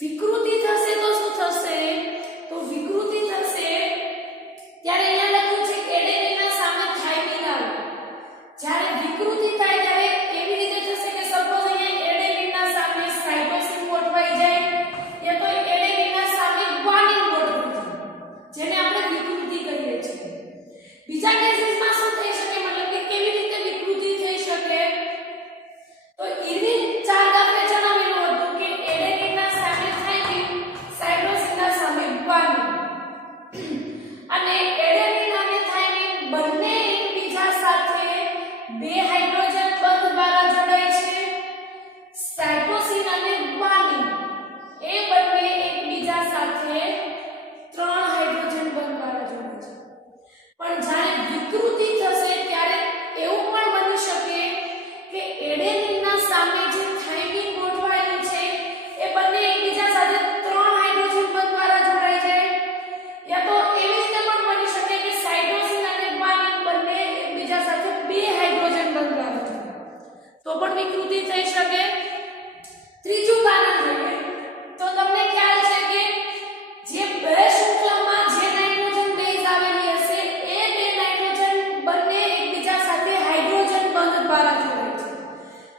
વિકૃતિ થશે તો શું થશે? તો વિકૃતિ થશે ત્યારે અહીંયા લખ્યું છે એડેનીનના સામે થાઇમિન આવે. જ્યારે વિકૃતિ થાય ત્યારે એવી રીતે થશે કે સપોઝ અહીંયા એડેનીનના સામે સાઇટોસિન ગોઠવાઈ જાય યા તો એડેનીનના સામે ગ્વાનિન ગોઠવાઈ જાય, જેને આપણે વિકૃતિ કહીએ છીએ. બીજા કેસીસમાં શું થઈ શકે, મતલબ કે કેવી રીતે વિકૃતિ થઈ શકે? તો ઇર્વિન ચાર્ગાફે જણાવેલું હતું કે એડેનીનના સામે થાઇમિન, સાઇટોસિનના સામે ગ્વાનિન. અને એડેનીન અને થાઇમિન બંને એકબીજા સાથે બે હાઇડ્રોજન બંધ દ્વારા જોડાય છે. સાઇટોસિન અને ગ્વાનિન એ બંને એકબીજા સાથે 3 હાઇડ્રોજન બંધ દ્વારા જોડાય છે. પણ જ્યારે વિકૃતિ થશે ત્યારે એવું પણ બની શકે કે એડેનીનના સામે જે થાઇમિન ગોઠવાયેલું છે એ બંને એકબીજા સાથે 3 હાઇડ્રોજન બંધ દ્વારા જોડાઈ જાય, યા તો એવી રીતે પણ બની શકે કે સાઇટોસિન અને ગ્વાનિન બંને એકબીજા સાથે 2 હાઇડ્રોજન બંધ દ્વારા જોડાય, તો પણ વિકૃતિ થઈ શકે. ત્રીજું કારણ જોઈએ તો તમને ખ્યાલ છે કે જે બે શૃંખલામાં જે નાઇટ્રોજન બેઝ આવેલી હશે એ બે નાઇટ્રોજન બંને એકબીજા સાથે હાઇડ્રોજન બંધ દ્વારા જોડાય છે.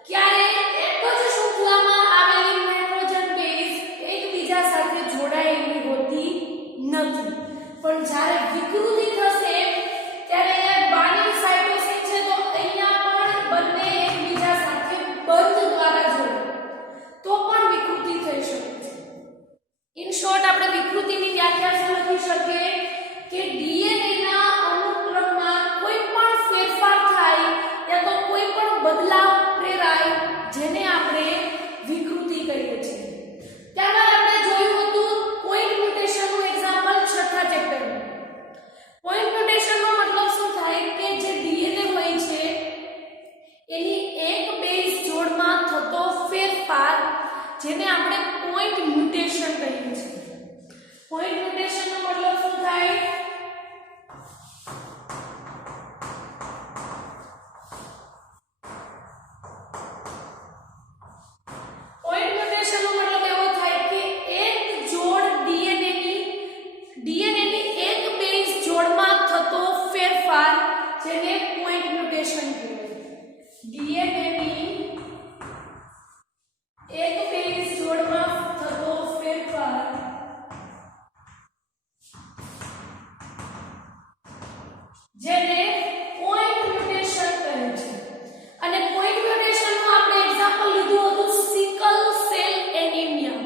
ક્યારે એક જ શૃંખલામાં આવેલી નાઇટ્રોજન બેઝ એકબીજા સાથે જોડાયેલી હોતી નથી, પણ જ્યારે વિકૃતિ થશે ત્યારે અહીંયા ગ્વાનિન સાઇટોસિન છે તો અહીંયા પણ બંને એકબીજા સાથે બંધ દ્વારા જોડાય, તો પણ વિકૃતિ થઈ શકે છે. ઇન શોર્ટ આપણે વિકૃતિની વ્યાખ્યા શું લખી શકીએ કે ડીએનએના અનુક્રમમાં કોઈ પણ ફેરફાર થાય યા તો કોઈ પણ બદલાવ પ્રેરાય જેને આપણે વિકૃતિ કહીએ છીએ. ત્યારબાદ આપણે જોયું હતું પોઈન્ટ મ્યુટેશનનું એક્ઝામ્પલ છઠ્ઠા ચેપ્ટરમાં. પોઈન્ટ મ્યુટેશનનો મતલબ શું થાય કે જે ડીએનએ હોય છે એની એક બેઝ જોડમાં થતો ફેરફાર જેને આપણે પોઈન્ટ મ્યુટેશન કહીએ છીએ. પોઈન્ટ મ્યુટેશનનો મતલબ શું થાય? પોઈન્ટ મ્યુટેશનનો મતલબ એવો થાય કે એક જોડ ડીએનએની એક બેઝ જોડમાં થતો ફેરફાર જેને પોઈન્ટ મ્યુટેશન કહેવાય. ડીએનએની એક બેઝ જોડમાં થતો ફેરફાર જેને પોઈન્ટ મ્યુટેશન કહે છે. અને પોઈન્ટ મ્યુટેશનનું આપણે એક્ઝામ્પલ લીધું હતું સિકલ સેલ એનિમિયા.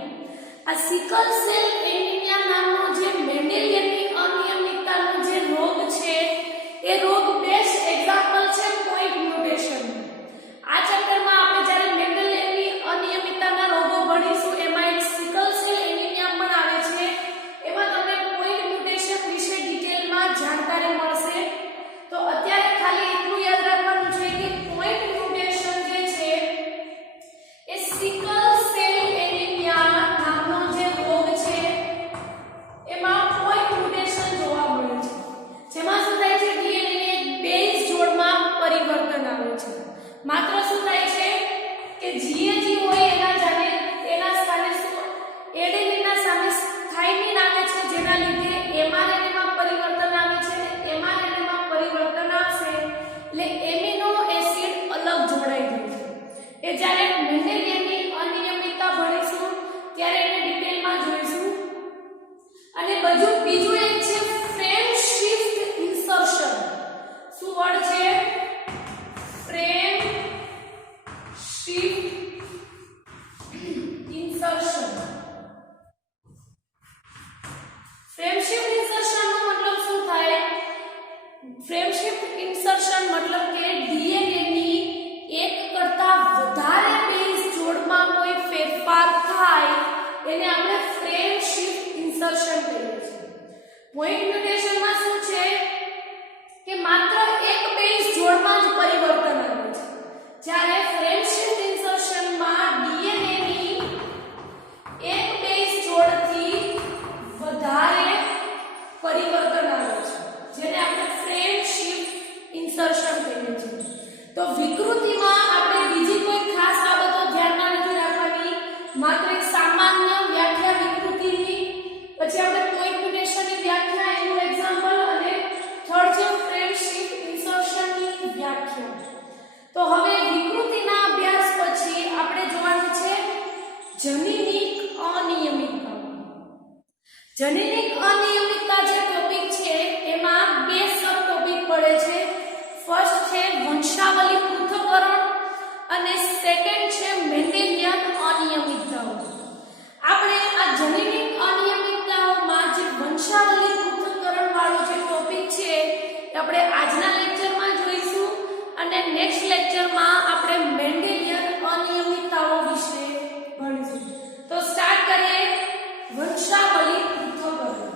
આ સિકલ સેલ એનિમિયા નામનો જે મેન્ડેલિયનની અનિયમિતતાનો જે રોગ છે એ રોગ બેસ્ટ એક્ઝામ્પલ છે પોઈન્ટ મ્યુટેશન. આ ચેપ્ટરમાં આપણે જ્યારે મેન્ડેલિયનની અનિયમિતતાના રોગો ભણીશું એમાં એક સિકલ સેલ એનિમિયા પણ આવે છે. એમાં તમને પોઈન્ટ મ્યુટેશન વિશે ડિટેલમાં જાણકારી મળશે. તો અત્યારે ખાલી એટલું યાદ રાખવાનું છે કે પોઈન્ટ મ્યુટેશન જે છે એ સિકલ સેલ એનિમિયા નામનો જે રોગ છે એમાં પોઈન્ટ મ્યુટેશન જોવા મળે છે, જેમાં શું થાય છે ડીએનએ બેઝ જોડમાં પરિવર્તન આવે છે. માત્ર શું થાય છે કે GAG હોય એના સ્થાને શું એડેનીનના સામે થાઇમિન આવે છે, જેના લીધે એમઆરએનએમાં પરિવર્તન આવે છે. એમઆરએનએમાં પરિવર્તન આવશે એટલે એમિનો એસિડ અલગ જોડાઈ જાય છે. એ જ્યારે મેન્ડેલિયનની અનિયમિતતા ભણીશું ત્યારે એને ડિટેલમાં જોઈશું. અને બીજું એક છે ફ્રેમ શિફ્ટ ઇન્સર્શન. શું વર્ડ છે? Frame shift insertion. Frame shift ઇન્સર્શનનો મતલબ શું થાય? ફ્રેમ શિફ્ટ ઇન્સર્શન મતલબ કે ડીએનએની એક કરતાં વધારે બેઝ જોડમાં કોઈ ફેરફાર થાય એને આપણે ફ્રેમ શિફ્ટ ઇન્સર્શન કહીએ છીએ. પોઈન્ટ મ્યુટેશનમાં શું છે કે માત્ર એક બેઝ જોડમાં જ પરિવર્તન આવે છે, જ્યારે ફ્રેમ શિફ્ટ ઇન્સર્શનમાં ડીએનએની એક બેઝ જોડથી વધારે પરિવર્તન આવે છે, જેને આપણે ફ્રેમ શિફ્ટ ઇન્સર્શન કહીએ છીએ. તો વિકૃતિમાં આપણે બીજી કોઈ ખાસ બાબતો ધ્યાનમાં નથી રાખવાની, માત્ર એક સામાન્ય વ્યાખ્યા જનીનિક અનિયમિતતા જે ટોપિક છે એમાં બે સબ ટોપિક પડે છે. ફર્સ્ટ છે વંશાવલી પૃથ્થકરણ અને સેકન્ડ છે મેન્ડેલિયન અનિયમિતતાઓ. આપણે આ જનીનિક અનિયમિતતાઓમાં જે વંશાવલી પૃથ્થકરણ વાળો જે ટોપિક છે એ આપણે આજના લેક્ચરમાં જોઈશું અને નેક્સ્ટ લેક્ચરમાં આપણે મેન્ડેલિયન અનિયમિતતાઓ વિશે ભણીશું. તો સ્ટાર્ટ કરીએ વંશાવલી પૃથ્થકરણ.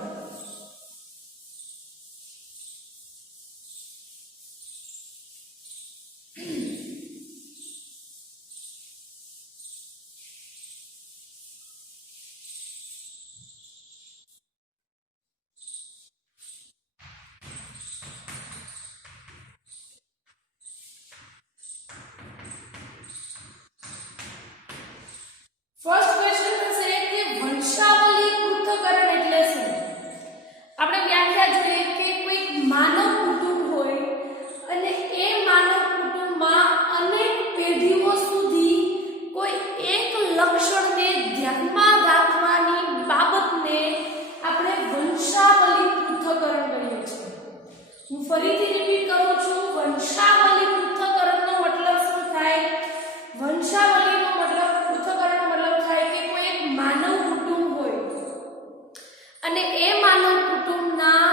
ફર્સ્ટ ક્વેશ્ચન છે કે વંશાવલી પૃથ્થકરણ એટલે શું? આપણે વ્યાખ્યા જોઈએ કે કોઈ માનવ કુટુંબ હોય અને એ માનવ કુટુંબમાં અનેક પેઢીઓ સુધી કોઈ એક લક્ષણને ધ્યાનમાં રાખવાની બાબતને આપણે વંશાવલી પૃથ્થકરણ કહીએ છીએ. હું ફરીથી રિપીટ કરું છું, વંશાવલી પૃથ્થકરણનો મતલબ શું થાય? વંશાવલીનો મતલબ પૃથ્થકરણનો મતલબ થાય કે કોઈ એક માનવ કુટુંબ હોય અને એ માનવ કુટુંબના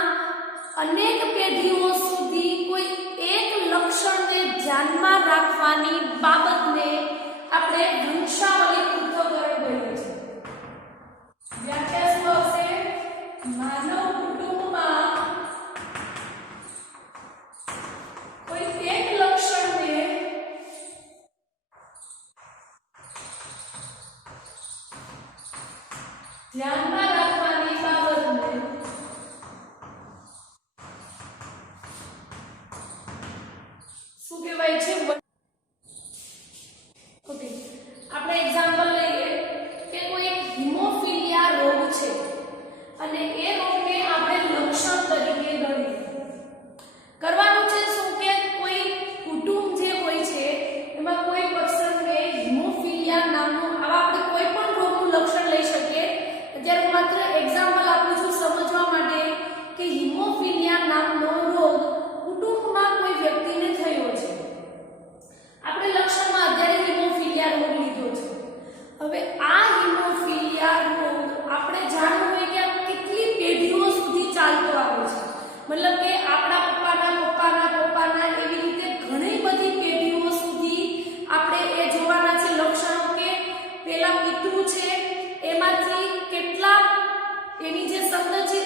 અનેક પેઢીઓ સુધી કોઈ એક લક્ષણને ધ્યાનમાં રાખવાની બાબતને આપણે વંશાવલી પૃથ્થકરણ કહીએ છીએ. વ્યાખ્યા શું આવશે? માનવ કુટુંબમાં કોઈ એક લક્ષણને ધ્યાનમાં રાખવાની બાબતને શું કહેવાય છે? ઓકે, આપણે એક્ઝામ્પલ લઈએ કે કોઈ એક હિમોફિલિયા રોગ છે અને એ રોગને આપણે લક્ષણ તરીકે ગણીએ. કરવાનું છે શું કે કોઈ કુટુંબ જે હોય છે એમાં કોઈ પર્સનને હિમોફિલિયા નામનું આવા આપણે કોઈ પણ રોગનું લક્ષણ લઈ શકીએ. અત્યારે હું માત્ર એક્ઝામ્પલ આપું છું સમજવા માટે કે હિમોફિલિયા નામનો રોગ કુટુંબમાં કોઈ વ્યક્તિને થયો છે. આપણે લક્ષણમાં અત્યારે હિમોફિલિયા રોગ લીધો છે. હવે આ હિમોફિલિયા રોગ આપણે જાણવું હોય કે આ કેટલી પેઢીઓ સુધી ચાલતો આવે છે. મતલબ કે આપણા પપ્પાના પપ્પાના પપ્પાના એવી રીતે ઘણી બધી પેઢીઓ સુધી આપણે એ જોવાના છે લક્ષણો કે પેલા પિતૃ છે એમાંથી કેટલા એની જે સંતતિ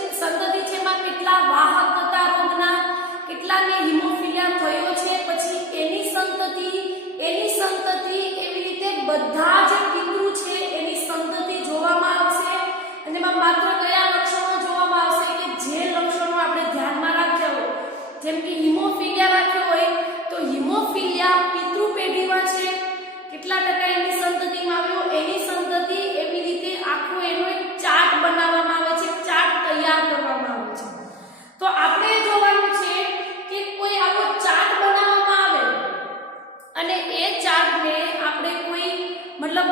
છે એમાં કેટલા વાહક હતા રોગના, કેટલાને હિમોફિલિયા થયો છે, પછી એની સંતતિ એવી રીતે બધા જે પિતૃ છે એની સંતતિ જોવામાં આવશે અને એમાં માત્ર કયા લક્ષણો જોવામાં આવશે કે જે લક્ષણો આપણે ધ્યાનમાં રાખ્યા હોય. જેમ કે હિમોફિલિયા રાખ્યો હોય તો હિમોફિલિયા પિતૃ પેઢીમાં છે, કેટલા ટકા એની સંતતિમાં આવ્યો એની સંતતિ, એવી રીતે આખો એનો એક ચાર્ટ બનાવવામાં આવે છે, ચાર્ટ તૈયાર કરવામાં આવે છે. તો આપણે જોવાનું છે કે કોઈ આવો ચાર્ટ બનાવવામાં આવે અને એ ચાર્ટને આપણે કોઈ મતલબ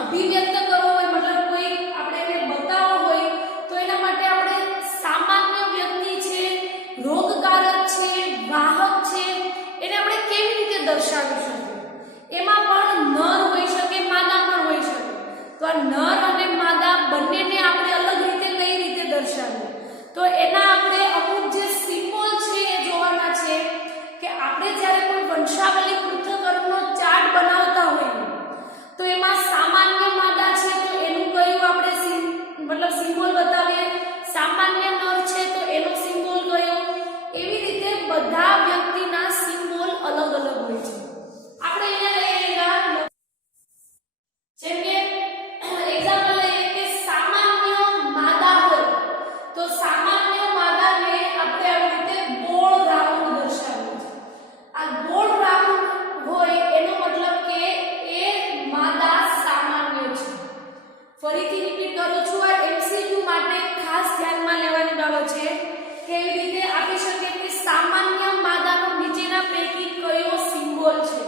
અભિવ્યક્ત કરવો હોય, મતલબ કોઈ આપણે એને બતાવવો હોય તો એના માટે આપણે સામાન્ય વ્યક્તિ છે, રોગકારક છે, વાહક છે, એને આપણે કેવી રીતે દર્શાવી શકીએ? એમાં પણ નર હોઈ શકે, માદા પણ હોઈ શકે. તો આ નર અને માદા બંનેને આપણે અલગ રીતે કઈ રીતે દર્શાવીએ? તો એના આપણે અમુક જે સિમ્બોલ છે એ જોવાના છે કે આપણે જ્યારે કોઈ વંશાવલી પૃથ્થકરણનો ચાર્ટ બનાવતા હોઈએ તો એમાં સામાન્ય માદા છે તો એનું કયું આપણે સિમ્બોલ બતાવીએ, સામાન્ય નર છે તો એનો સિમ્બોલ કયો, એવી રીતે બધા વ્યક્તિના સિમ્બોલ અલગ અલગ હોય છે. આપણે અહીંયા લઈએ જેમ કે એક્ઝામ્પલ લઈએ કે સામાન્ય માદા હોય તો સામાન્ય માદાને આપણે આવી રીતે ગોળ રાઉન્ડ દર્શાવ્યું છે. આ ગોળ રાઉન્ડ હોય એનો મતલબ કે એ માદા સામાન્ય છે. ફરીથી રિપીટ કરું છું, આ એમસીક્યુ માટે ખાસ ધ્યાનમાં લેવાની બાબત છે કે એવી રીતે આપી શકે કે સામાન્ય માદાનો નીચેના પૈકી કયો સિમ્બોલ છે.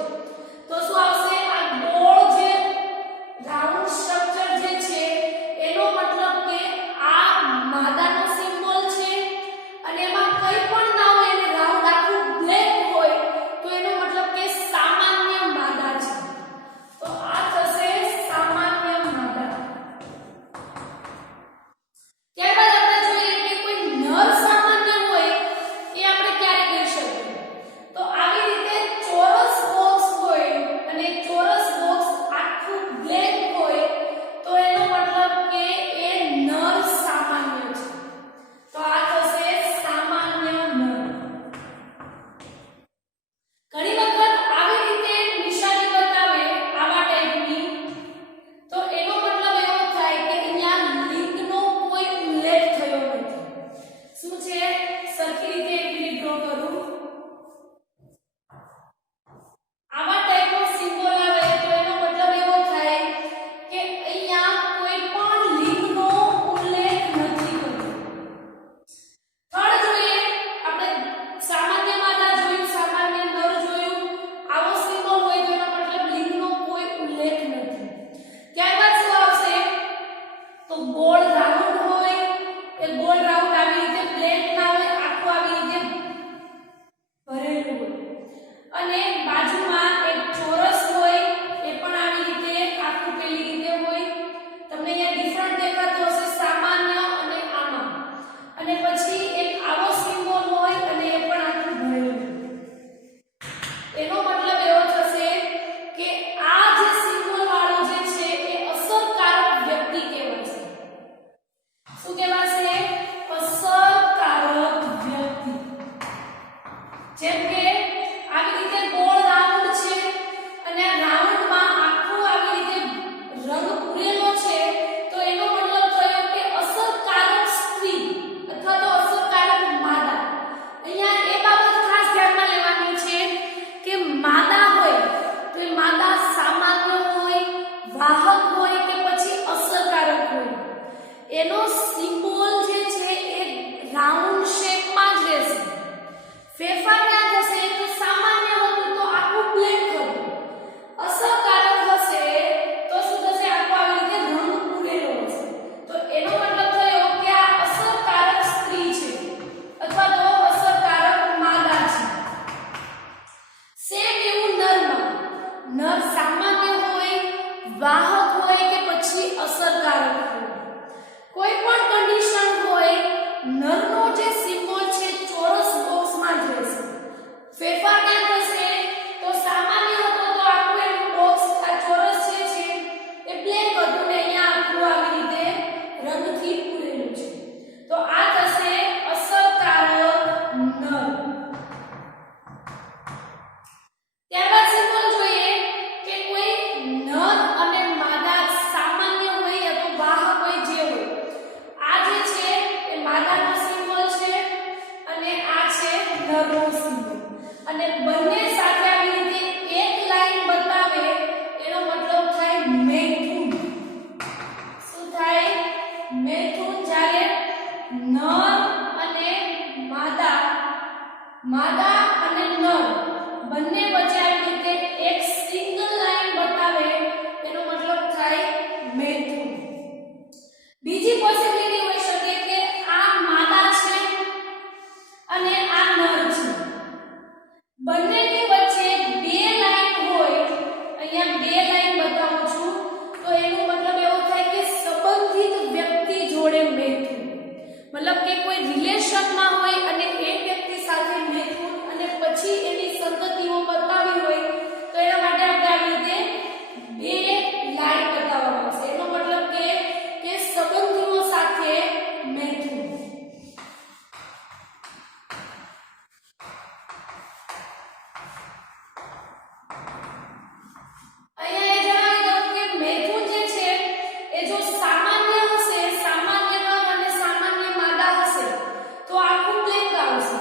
તો શું આવશે? આ ગોળ જે રાઉન્ડ સ્ટ્રક્ચર જે છે એનો મતલબ કે આ ગોળ રાઉન્ડ હોય એ ગોળ રાઉન્ડ આવી રીતે પ્લેન ના હોય, આખું આવી રીતે ભરેલું હોય, અને બાજુમાં એક ચોરસ હોય એ પણ આવી રીતે આખું પેલી રીતે હોય. તમને અહીંયા ડિફરન્ટ દેખાતું હશે સામાન્ય અને આમાં. અને પછી એક આવો સિમ્બોલ હોય અને એ પણ આખું ભરેલું. એનો મતલબ એવો થશે કે આ જે સિમ્બોલ વાળો જે છે એ અસરકારક વ્યક્તિ કહેવાશે. શું કહેવાશે? અસરકારક વ્યક્તિ. જેમ કે આવી રીતે ગોળ રાઉન્ડ છે અને આ રાઉન્ડમાં આખું આવી રીતે રંગ પૂરેલો છે, તો એનો મતલબ થયો કે અસરકારક સ્ત્રી અથવા તો અસરકારક માદા. અહીંયા એ બાબત ખાસ ધ્યાનમાં લેવાની છે કે માદા હોય તો એ માદા સામાન્ય હોય, વાહક હોય કે પછી અસરકારક હોય. એનો સિમ્બોલ જે છે એ રાઉન્ડ શેપમાં જ રહેશે. ફેરફાર ક્યાં થશે? તો સામાન્ય હતું તો આખું પ્લેન થયું, અસરકારક હશે તો શું થશે? આખું આવી રીતે રંગ પૂરેલો હશે. તો એનો મતલબ થયો કે આ અસરકારક સ્ત્રી છે અથવા તો અસરકારક માદા છે. સેમ એવું નરમાં. નર સામાન્ય હોય, વાહક હોય કે પછી અસરકારક હોય. કોઈ પણ કન્ડિશન હોય, નરનો જે સિમ્બોલ છે ચોરસ બોક્સમાં જ રહેશે. ફેરફાર ક્યાં થશે? તો સામાન્ય હતો તો આખું એનું બોક્સ આ ચોરસ છે એ પ્લેન હતું ને અહીંયા આખું આવી રીતે રંગથી પૂરેલું છે. તો આ થશે અસરકારક નર. ત્યારબાદ સિમ્બોલ જોઈએ કે કોઈ નર અને માદા સામાન્ય હોય અથવા વાહક હોય જે હોય. આ જે છે એ માદાનો સિમ્બોલ છે અને આ છે નરનો સિમ્બોલ. અને બંને સાથે આવી રીતે એક લાઈન બતાવે એનો મતલબ થાય મૈથુન. શું થાય? મૈથુન. જ્યારે નર અને માદા અને નર બંને વચ્ચે આવી રીતે એક સિંગલ લાઈન બતાવે એનો મતલબ થાય મૈથુન. બીજી પોસિબિલિટી હોઈ શકે કે આ માદા છે અને આ નર છે, બંનેની વચ્ચે બે લાઈન હોય. અહીંયા બે લાઈન બતાવું છું તો એનો મતલબ એવો થાય કે સંબંધિત વ્યક્તિ જોડે મૈથુન. મતલબ કે કોઈ રિલેશનમાં હોય અને એ વ્યક્તિ સાથે મૈથુન અને પછી એની સંતતિઓ બતાવી હોય તો એના માટે આપણે આવી રીતે બે લાઈન બતાવવામાં આવશે. એનો મતલબ કે સંબંધીઓ સાથે મૈથુન. અહીંયા એ જણાવી દઉં કે મૈથુન જે છે એ જો સામાન્ય હશે, સામાન્ય નર અને સામાન્ય માદા હશે તો આખું પ્લેન આવશે,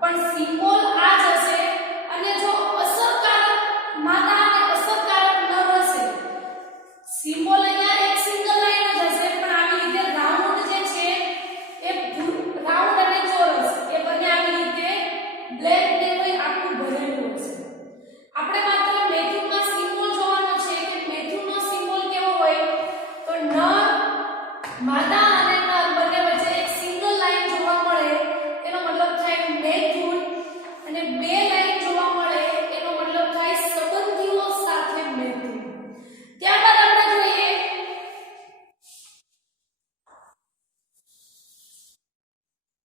પણ સિમ્બોલ આ જ હશે. અને જો અસરકારક માદા અને અસરકારક નર હશે, સિમ્બોલ અહીંયા એક સિંગલ લાઈન જ હશે, પણ આવી રીતે રાઉન્ડ જે છે એ રાઉન્ડ અને ચોરસ એ બંને આવી રીતે બ્લેક ને કોઈ આખું ભરેલું હશે. આપણે માત્ર મૈથુનનો સિમ્બોલ જોવાનો છે કે મૈથુનનો સિમ્બોલ કેવો હોય. તો નર, માદા અને નર બંને વચ્ચે એક સિંગલ લાઈન જોવા મળે એનો મતલબ થાય મૈથુન, અને બે લાઈન જોવા મળે એનો મતલબ થાય સંબંધીઓ સાથે મૈથુન. ત્યારબાદ આપણે જોઈએ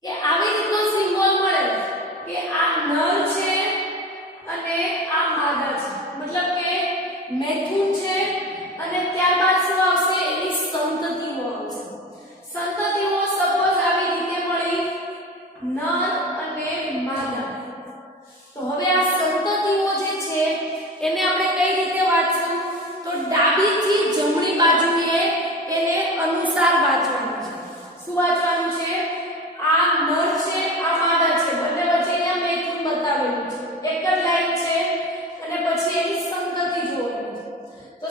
કે આવી રીતનો સિમ્બોલ મળે કે આ નર છે અને આ માદા છે, મતલબ કે મૈથુન છે અને ત્યારબાદ શું આવશે? એની સંતતિઓ આવશે. સંતતિઓ સપોઝ આવી રીતે મળી નર અને માદા. તો હવે આ સંતતિઓ જે છે એને આપણે કઈ રીતે વાંચશું? તો ડાબીથી જમણી બાજુએ એને અનુસાર વાંચવાનું છે. શું વાંચવાનું છે? આ નર છે, આ માદા છે, બંને વચ્ચે અહીંયા મૈથુન બતાવેલું છે, એક જ લાઈન છે અને પછી એની સંતતિ જોવાની છે. તો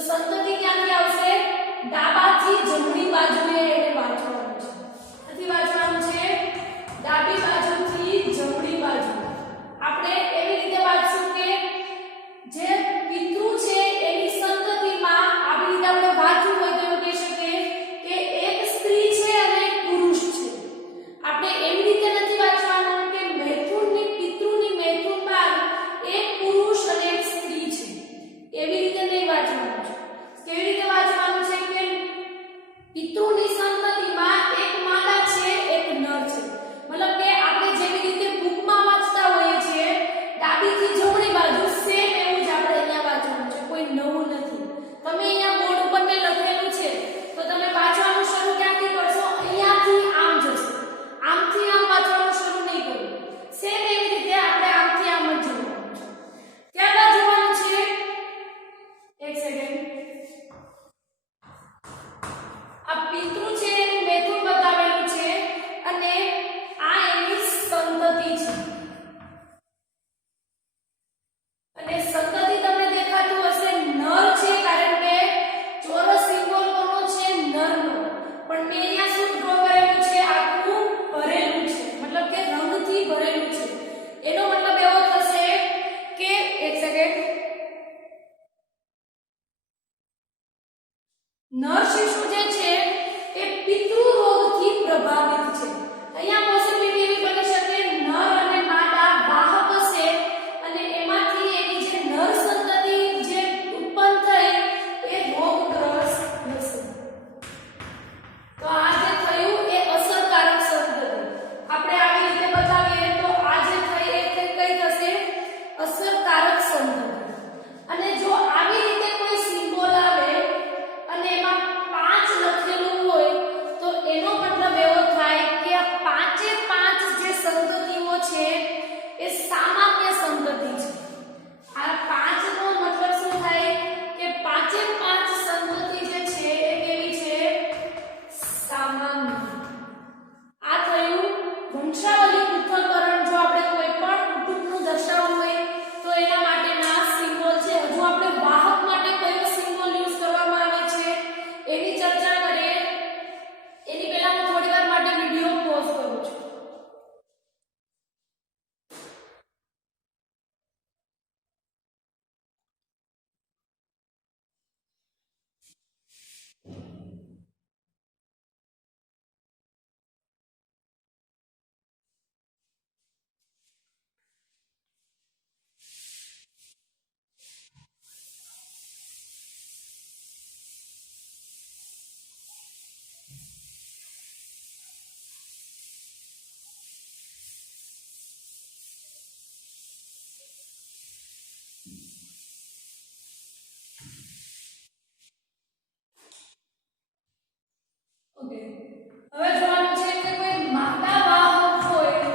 હવે જોવાનું છે કે કોઈ માદા વાહક હોય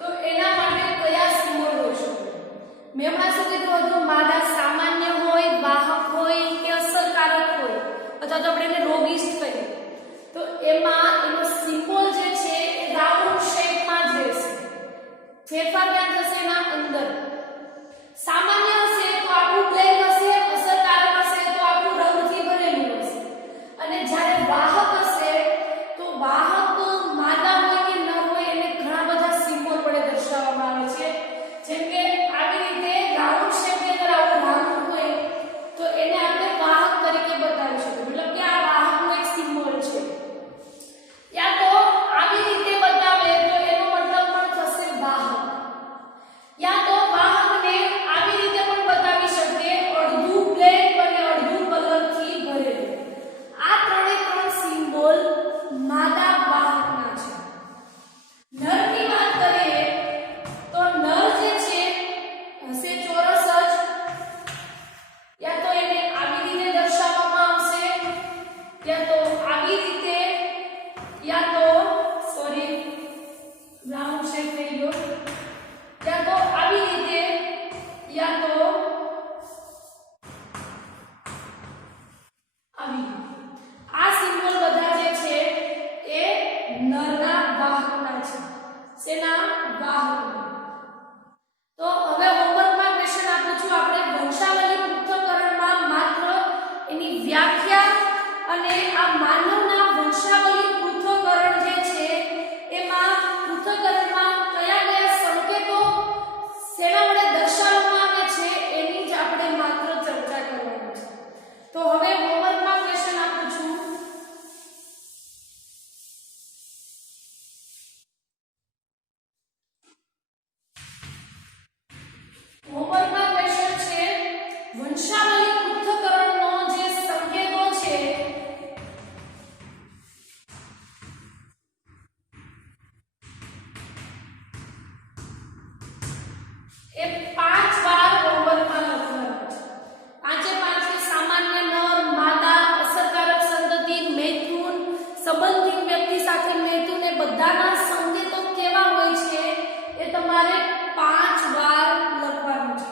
તો એના માટે કયા સિમ્બોલ હોઈ શકે. મેં હમણાં શું કીધું હતું, માદા સામાન્ય હોય, વાહક હોય કે અસરકારક હોય અથવા તો આપણે એને રોગિષ્ટ કહીએ, તો એમાં એનો સિમ્બોલ જે છે એ રાઉન્ડ શેપમાં જ રહેશે. ફેરફાર ક્યાં થશે? એના અંદર. સામાન્ય હશે તો આખું પ્લેન હશે, અસરકારક હશે તો આખું રંગથી ભરેલું હશે. અને જ્યારે વાહક હશે તો વાહક માદા હોય કે નર હોય એને ઘણા બધા સિમ્બોલ વડે દર્શાવવામાં આવે છે. જેમ કે આવી રીતે રાઉન્ડ શેપની અંદર આવું રાઉન્ડ હોય તો એને આપણે વાહક તરીકે બતાવી શકીએ, મતલબ કે આ વાહકનો એક સિમ્બોલ છે. યા તો આવી રીતે બતાવે તો એનો મતલબ પણ થશે વાહક. યા તો વાહકને આવી રીતે પણ બતાવી શકીએ, અડધું બ્લેક અને અડધું કલરથી ભરેલું. આ ત્રણ સિમ્બોલ માદા વાહકના છે. નરની વાત કરીએ તો નર જે છે હશે ચોરસ જ, યા તો એને આવી રીતે દર્શાવવામાં આવશે, યા તો આવી રીતે, યા તો સોરી રાઉન્ડ શેપ થઈ ગયો, યા તો આવી રીતે, યા તો આવી. આ સિમ્બોલ બધા જે છે એ નરના વાહકના છે. શેના? વાહકના. તો હવે હોમવર્કમાં ક્વેશ્ચન આપું છું. આપણે વંશાવલી પૃથ્થકરણમાં માત્ર એની વ્યાખ્યા અને આ માનવના વંશાવલી પૃથ્થકરણ જે છે એમાં પૃથ્થકરણમાં કયા કયા સંકેતો શેના વડે દર્શાવવામાં આવે છે એની જ આપણે માત્ર ચર્ચા કરવાની છે. તો હવે હોમવર્કમાં ક્વેશ્ચન આપું છું. હોમવર્કમાં ક્વેશ્ચન છે વંશાવલી પૃથ્થકરણનો જે સંકેતો છે એ 5 વાર હોમવર્કમાં લખવાનું છે. પાંચે પાંચે સામાન્ય, નર, માદા, અસરકારક સંતતિ, મૈથુન, સંબંધિત વ્યક્તિ સાથે મૈથુન, એ બધાના સંકેતો કેવા હોય છે એ તમારે 5 વાર લખવાનું છે.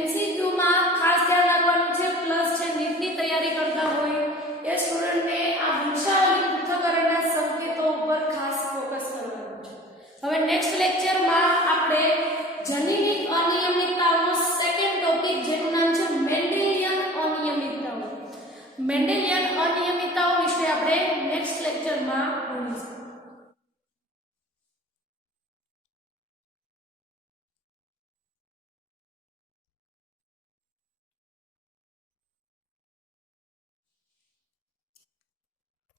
MCQ માં ખાસ ધ્યાન રાખવાનું છે, પ્લસ છે નીટની તૈયારી કરતા હોય એ સ્ટુડન્ટને આ વંશાવલી પૃથ્થકરણના સંકેતો ઉપર ખાસ ફોકસ કરવાનું છે. હવે નેક્સ્ટ લેક્ચરમાં આપણે જનીનિક અનિયમિતતાઓનો સેકન્ડ ટોપિક જેનું નામ છે મેન્ડેલિયન અનિયમિતતાઓ. મેન્ડેલિયન અનિયમિતતાઓ વિશે આપણે નેક્સ્ટ લેક્ચરમાં ભણીશું.